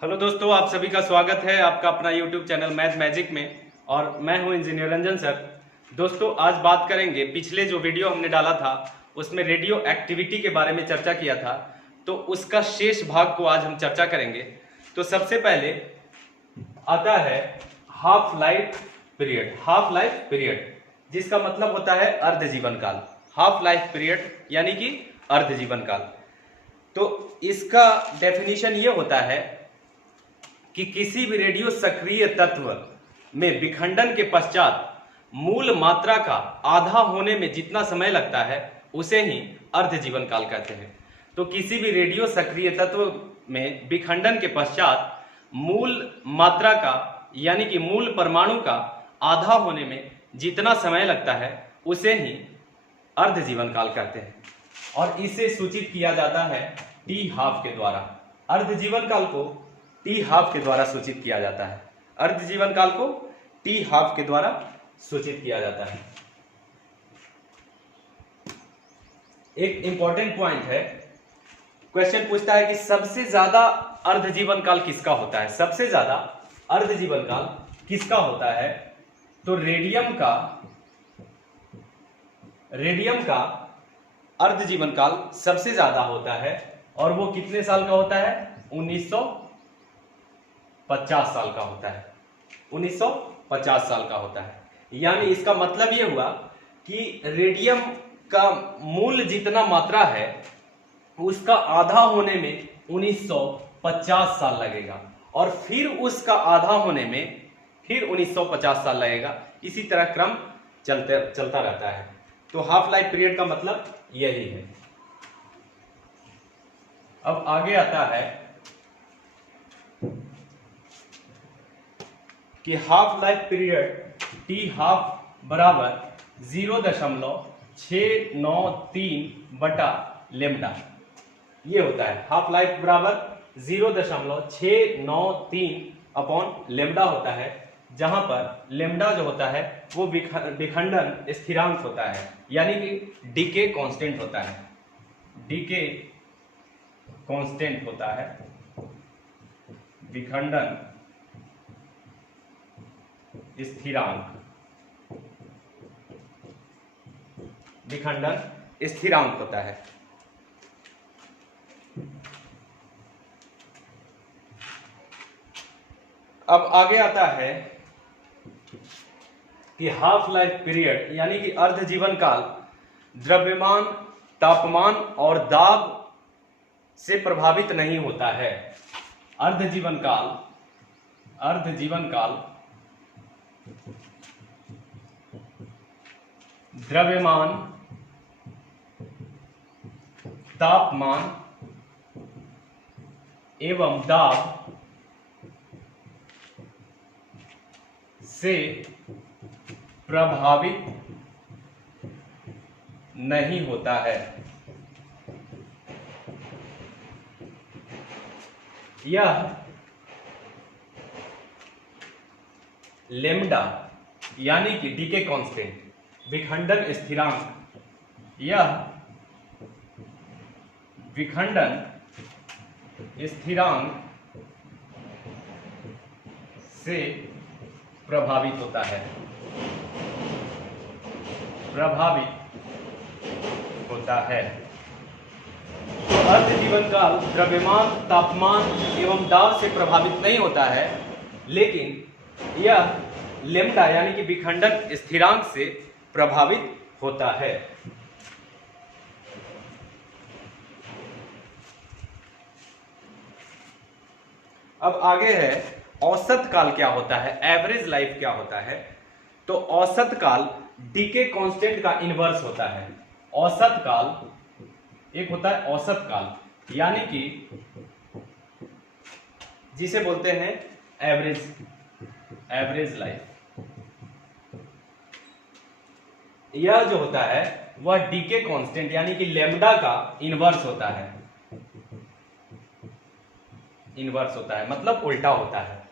Hello दोस्तों, आप सभी का स्वागत है आपका अपना यूट्यूब चैनल मैथ मैजिक में। और मैं हूं इंजीनियर रंजन सर। दोस्तों, आज बात करेंगे, पिछले जो वीडियो हमने डाला था उसमें रेडियो एक्टिविटी के बारे में चर्चा किया था, तो उसका शेष भाग को आज हम चर्चा करेंगे। तो सबसे पहले आता है half life period. Half life period जिसका मतलब होता है अर्ध जीवन काल। हाफ लाइफ पीरियड यानी कि अर्ध जीवन काल। तो इसका डेफिनेशन ये होता है कि किसी भी रेडियो सक्रिय तत्व में विखंडन के पश्चात मूल मात्रा का आधा होने में जितना समय लगता है उसे ही अर्ध जीवन काल कहते हैं। तो किसी भी रेडियो सक्रिय तत्व में विखंडन के पश्चात मूल मात्रा का यानी कि मूल परमाणु का आधा होने में जितना समय लगता है उसे ही अर्ध जीवन काल कहते हैं। और इसे सूचित किया जाता है टी हाफ के द्वारा। अर्ध जीवन काल को टी हाफ के द्वारा सूचित किया जाता है। अर्ध जीवन काल को टी हाफ के द्वारा सूचित किया जाता है। एक इंपॉर्टेंट पॉइंट है, क्वेश्चन पूछता है कि सबसे ज्यादा अर्ध जीवन काल किसका होता है। सबसे ज्यादा अर्ध जीवन काल किसका होता है? तो रेडियम का अर्ध जीवन काल सबसे ज्यादा होता है। और वो कितने साल का होता है? 1950 साल का होता है। 1950 साल का होता है। यानी इसका मतलब ये हुआ कि रेडियम का मूल जितना मात्रा है उसका आधा होने में 1950 साल लगेगा, और फिर उसका आधा होने में फिर 1950 साल लगेगा। इसी तरह क्रम चलता रहता है। तो हाफ लाइफ पीरियड का मतलब यही है। अब आगे आता है कि half life period T half बराबर 0.693 बटा लेमडा, ये होता है। हाफ लाइफ बराबर 0.693 अपॉन लेमडा होता है, जहां पर लेमडा जो होता है वो विखंडन स्थिरांक होता है, यानी कि डीके कांस्टेंट होता है। डीके कांस्टेंट होता है, विखंडन स्थिरांक। विखंडन स्थिरांक होता है। अब आगे आता है कि हाफ लाइफ पीरियड यानी कि अर्ध जीवन काल द्रव्यमान, तापमान और दाब से प्रभावित नहीं होता है। अर्ध जीवन काल द्रव्यमान, तापमान एवं दाब से प्रभावित नहीं होता है। यह लेमडा यानी कि डीके कांस्टेंट, विखंडन स्थिरांक, यह विखंडन स्थिरांक से प्रभावित होता है। तो अर्ध जीवन काल द्रव्यमान, तापमान एवं दाब से प्रभावित नहीं होता है, लेकिन यह लेमडा यानी कि विखंडन स्थिरांक से प्रभावित होता है। अब आगे है औसत काल क्या होता है, एवरेज लाइफ क्या होता है। तो औसत काल डीके कांस्टेंट का इनवर्स होता है। औसत काल एक होता है औसत काल, यानी कि जिसे बोलते हैं एवरेज लाइफ। यह जो होता है वह डीके कांस्टेंट यानी कि लेमडा का इनवर्स होता है। इनवर्स होता है मतलब उल्टा होता है,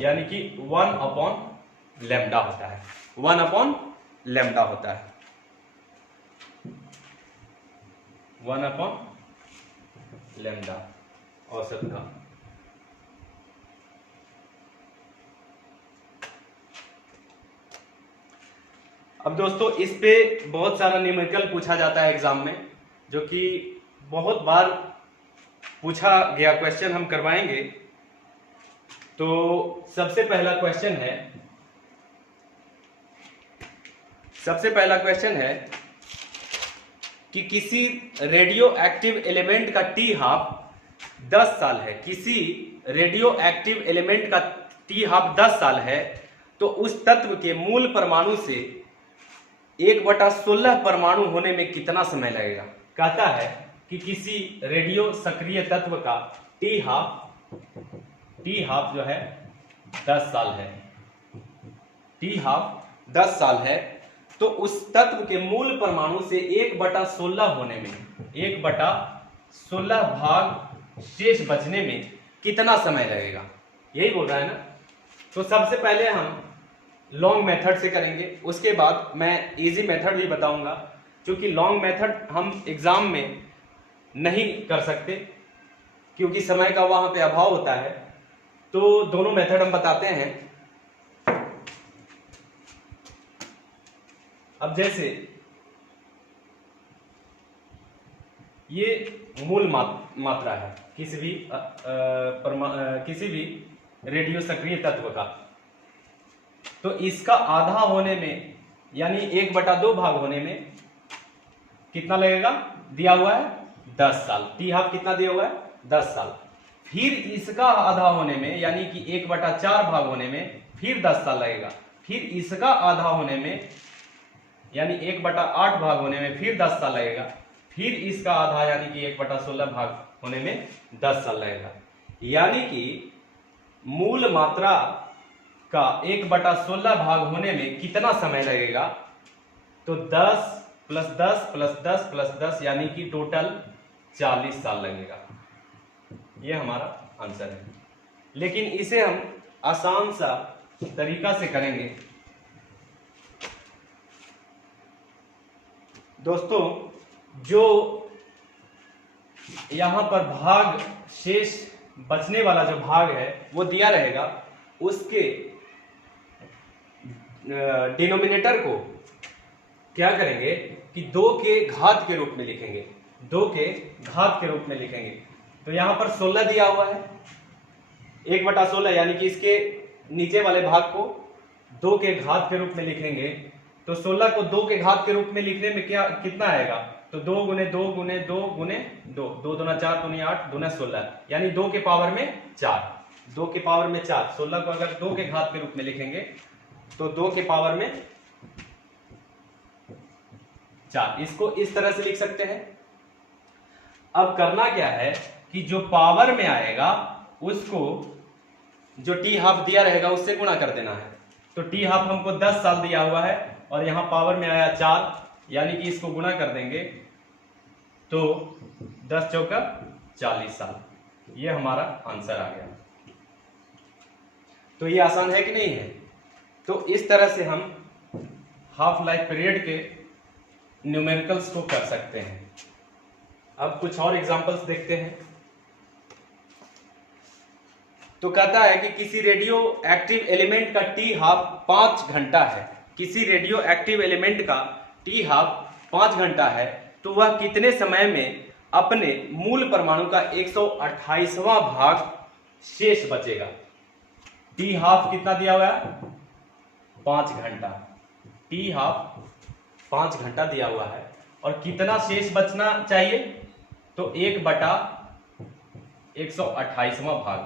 यानी कि 1 अपॉन लेमडा होता है। 1 अपॉन लेमडा होता है। 1 अपॉन लेमडा औसत का। अब दोस्तों इस पे बहुत सारा न्यूमेरिकल पूछा जाता है एग्जाम में, जो कि बहुत बार पूछा गया क्वेश्चन हम करवाएंगे। तो सबसे पहला क्वेश्चन है कि किसी रेडियो एक्टिव एलिमेंट का टी हाफ 10 साल है। किसी रेडियो एक्टिव एलिमेंट का टी हाफ 10 साल है तो उस तत्व के मूल परमाणु से 1/16 परमाणु होने में कितना समय लगेगा। कहता है कि किसी रेडियो सक्रिय तत्व का टी हाफ जो है 10 साल है, टी हाफ 10 साल है, तो उस तत्व के मूल परमाणु से 1/16 होने में, 1/16 भाग शेष बचने में कितना समय लगेगा, यही बोल रहा है ना। तो सबसे पहले हम लॉन्ग मेथड से करेंगे, उसके बाद मैं इजी मेथड भी बताऊंगा, क्योंकि लॉन्ग मेथड हम एग्जाम में नहीं कर सकते क्योंकि समय का वहां पे अभाव होता है। तो दोनों मेथड हम बताते हैं। अब जैसे ये मूल मात्रा है किसी भी रेडियो सक्रिय तत्व का, तो इसका आधा होने में यानी 1/2 भाग होने में कितना लगेगा, दिया हुआ है 10 साल। टी हाफ कितना दिया हुआ है 10 साल। फिर इसका आधा होने में यानी कि 1/4 भाग होने में फिर 10 साल लगेगा। फिर इसका आधा होने में यानी 1/8 भाग होने में फिर 10 साल लगेगा। फिर इसका आधा यानी कि 1/16 भाग होने में 10 साल लगेगा। यानी कि मूल मात्रा का 1/16 भाग होने में कितना समय लगेगा, तो 10 + 10 + 10 + 10 यानी कि टोटल 40 साल लगेगा। ये हमारा आंसर है। लेकिन इसे हम आसान सा तरीका से करेंगे। दोस्तों जो यहां पर भाग शेष बचने वाला जो भाग है वो दिया रहेगा, उसके डिनोमिनेटर को क्या करेंगे कि 2 के घात के रूप में लिखेंगे, 2 के घात के रूप में लिखेंगे। तो यहां पर 16 दिया हुआ है, 1/16 यानी कि इसके नीचे वाले भाग को 2 के घात के रूप में लिखेंगे। तो 16 को 2 के घात के रूप में लिखने में कितना आएगा, तो 2 × 2 × 2 × 2, 2 दूना 4 दूनी 8 दूना 16 यानी 2 के पावर में 4, 2 के पावर में 4। 16 को अगर 2 के घात के रूप में लिखेंगे तो 2 के पावर में 4, इसको इस तरह से लिख सकते हैं। अब करना क्या है कि जो पावर में आएगा उसको जो टी हाफ दिया रहेगा उससे गुणा कर देना है। तो टी हाफ हमको 10 साल दिया हुआ है और यहां पावर में आया 4 यानी कि इसको गुणा कर देंगे तो 10 चौका 40 साल। ये हमारा आंसर आ गया। तो ये आसान है कि नहीं है। तो इस तरह से हम हाफ लाइफ पीरियड के न्यूमेरिकल्स को कर सकते हैं। अब कुछ और एग्जांपल्स देखते हैं। तो कहता है कि किसी रेडियो एक्टिव एलिमेंट का टी हाफ 5 घंटा है। किसी रेडियो एक्टिव एलिमेंट का टी हाफ 5 घंटा है तो वह कितने समय में अपने मूल परमाणु का 128वां भाग शेष बचेगा। टी हाफ कितना दिया हुआ है 5 घंटा, टी हाफ 5 घंटा दिया हुआ है और कितना शेष बचना चाहिए, तो 1/128वां भाग।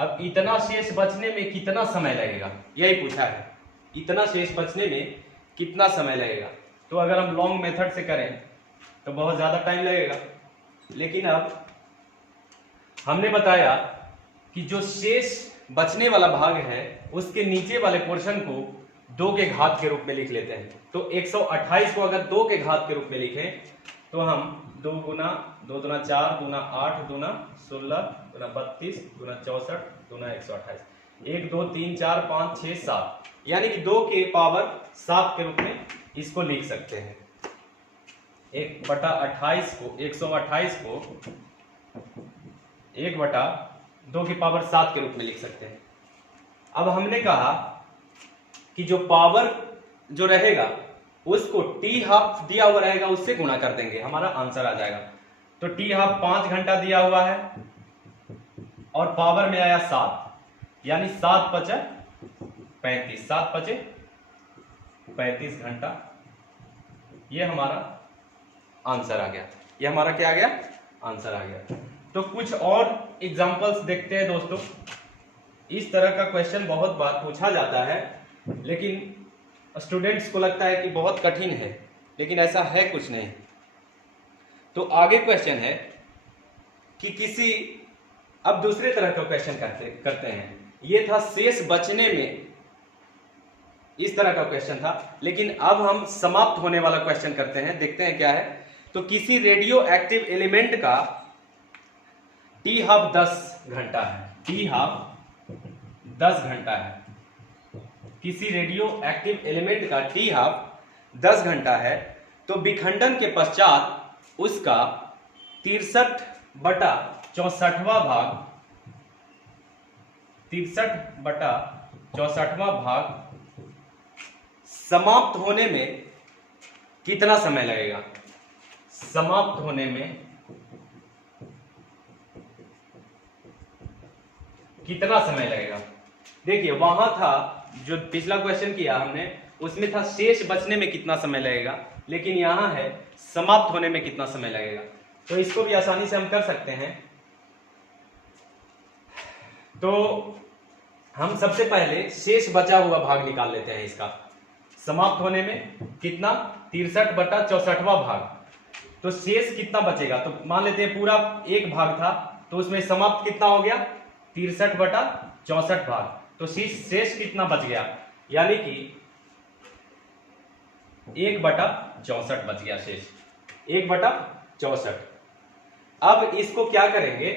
अब इतना शेष बचने में कितना समय लगेगा यही पूछा है, इतना शेष बचने में कितना समय लगेगा। तो अगर हम लॉन्ग मेथड से करें तो बहुत ज्यादा टाइम लगेगा। लेकिन अब हमने बताया कि जो शेष बचने वाला भाग है उसके नीचे वाले पोर्शन को 2 के घात के रूप में लिख लेते हैं। तो 128 को अगर 2 के घात के रूप में लिखें तो हम 2 गुना 2 दूना 4 दूना 8 दूना 16 दूना 32 दूना 64 दूना 128, 1 2 3 4 5 6 7 यानी कि 2 के पावर 7 के रूप में इसको लिख सकते हैं। 1/28 को 128 को 1/2 की पावर 7 के रूप में लिख सकते हैं। अब हमने कहा कि जो पावर जो रहेगा उसको टी हाफ दिया हुआ रहेगा उससे गुणा कर देंगे, हमारा आंसर आ जाएगा। तो टी हाफ 5 घंटा दिया हुआ है और पावर में आया 7, यानी 7 पचे 35, 7 पचे 35 घंटा। ये हमारा आंसर आ गया। ये हमारा क्या आ गया? आंसर आ गया। तो कुछ और एग्जांपल्स देखते हैं दोस्तों। इस तरह का क्वेश्चन बहुत बार पूछा जाता है, लेकिन स्टूडेंट्स को लगता है कि बहुत कठिन है, लेकिन ऐसा है कुछ नहीं। तो आगे क्वेश्चन है कि किसी, अब दूसरे तरह का क्वेश्चन करते हैं। ये था शेष बचने में, इस तरह का क्वेश्चन था, लेकिन अब हम समाप्त होने वाला क्वेश्चन करते हैं। देखते हैं क्या है। तो किसी रेडियो एक्टिव एलिमेंट का टी हाफ 10 घंटा है, टी हाफ 10 घंटा है। किसी रेडियो एक्टिव एलिमेंट का टी हाफ 10 घंटा है, तो विखंडन के पश्चात उसका 63/64वां भाग, 63/64वां भाग समाप्त होने में कितना समय लगेगा? समाप्त होने में कितना समय लगेगा? देखिए वहां था, जो पिछला क्वेश्चन किया हमने उसमें था शेष बचने में कितना समय लगेगा, लेकिन यहां है समाप्त होने में कितना समय लगेगा। तो इसको भी आसानी से हम कर सकते हैं। तो हम सबसे पहले शेष बचा हुआ भाग निकाल लेते हैं इसका। समाप्त होने में कितना? 63/64वां भाग। तो शेष कितना बचेगा? तो मान लेते हैं पूरा एक भाग था, तो उसमें समाप्त कितना हो गया? 63/64 भाग। तो शेष कितना बच गया? यानी कि 1/64 बच गया शेष, 1/64। अब इसको क्या करेंगे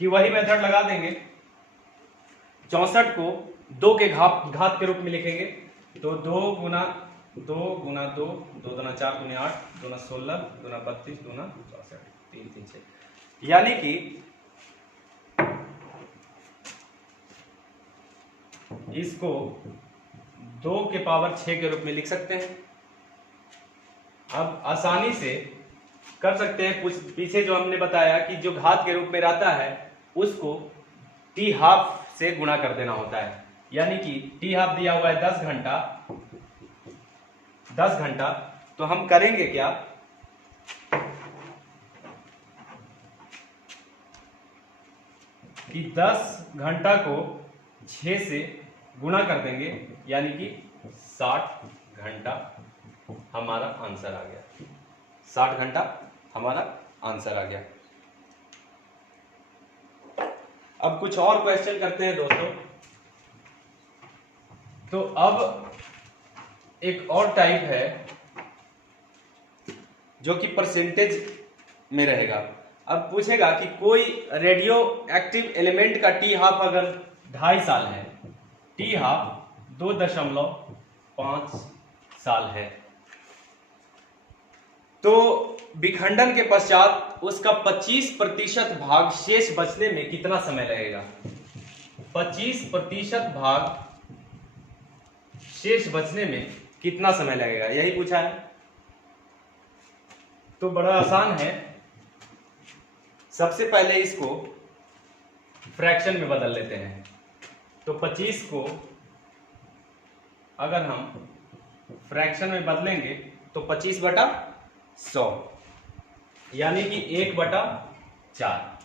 कि वही मेथड लगा देंगे। 64 को 2 के घात के रूप में लिखेंगे। तो 2 गुना 2 गुना 2, 2 गुना 4 गुना 8, 2 गुना 16, 2 गुना 32, 2 गुना 64, 3 3 6, यानी कि इसको 2 के पावर 6 के रूप में लिख सकते हैं। अब आसानी से कर सकते हैं। कुछ पीछे जो हमने बताया कि जो घात के रूप में रहता है उसको टी हाफ से गुणा कर देना होता है, यानी कि टी हाफ दिया हुआ है 10 घंटा, 10 घंटा। तो हम करेंगे क्या कि 10 घंटा को 6 से गुणा कर देंगे, यानी कि 60 घंटा हमारा आंसर आ गया। 60 घंटा हमारा आंसर आ गया। अब कुछ और क्वेश्चन करते हैं दोस्तों। तो अब एक और टाइप है जो कि परसेंटेज में रहेगा। अब पूछेगा कि कोई रेडियो एक्टिव एलिमेंट का टी हाफ अगर 2.5 साल है, टी हाफ 2.5 साल है, तो विखंडन के पश्चात उसका 25% भाग शेष बचने में कितना समय लगेगा? 25% भाग शेष बचने में कितना समय लगेगा, यही पूछा है। तो बड़ा आसान है। सबसे पहले इसको फ्रैक्शन में बदल लेते हैं। तो 25 को अगर हम फ्रैक्शन में बदलेंगे तो 25/100, यानी कि 1/4,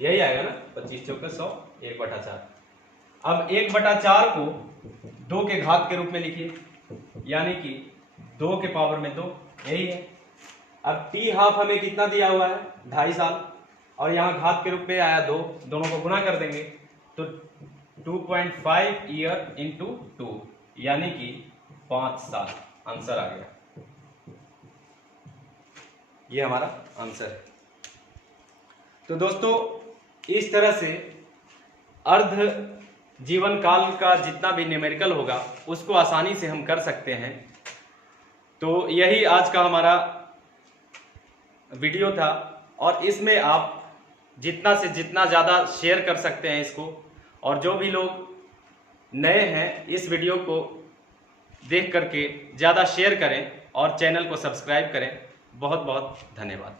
यही आएगा ना। 25 चौके 100, 1/4। अब 1/4 को 2 के घात के रूप में लिखिए, यानी कि 2 के पावर में 2, यही है। अब टी हाफ हमें कितना दिया हुआ है? 2.5 साल, और यहाँ घात के रूप में आया 2, दोनों को गुणा कर देंगे तो 2.5 ईयर इंटू 2, यानी कि 5 साल आंसर आ गया। ये हमारा आंसर है। तो दोस्तों इस तरह से अर्ध जीवन काल का जितना भी न्यूमेरिकल होगा उसको आसानी से हम कर सकते हैं। तो यही आज का हमारा वीडियो था, और इसमें आप जितना से जितना ज़्यादा शेयर कर सकते हैं इसको, और जो भी लोग नए हैं इस वीडियो को देख करके ज़्यादा शेयर करें और चैनल को सब्सक्राइब करें। बहुत बहुत धन्यवाद।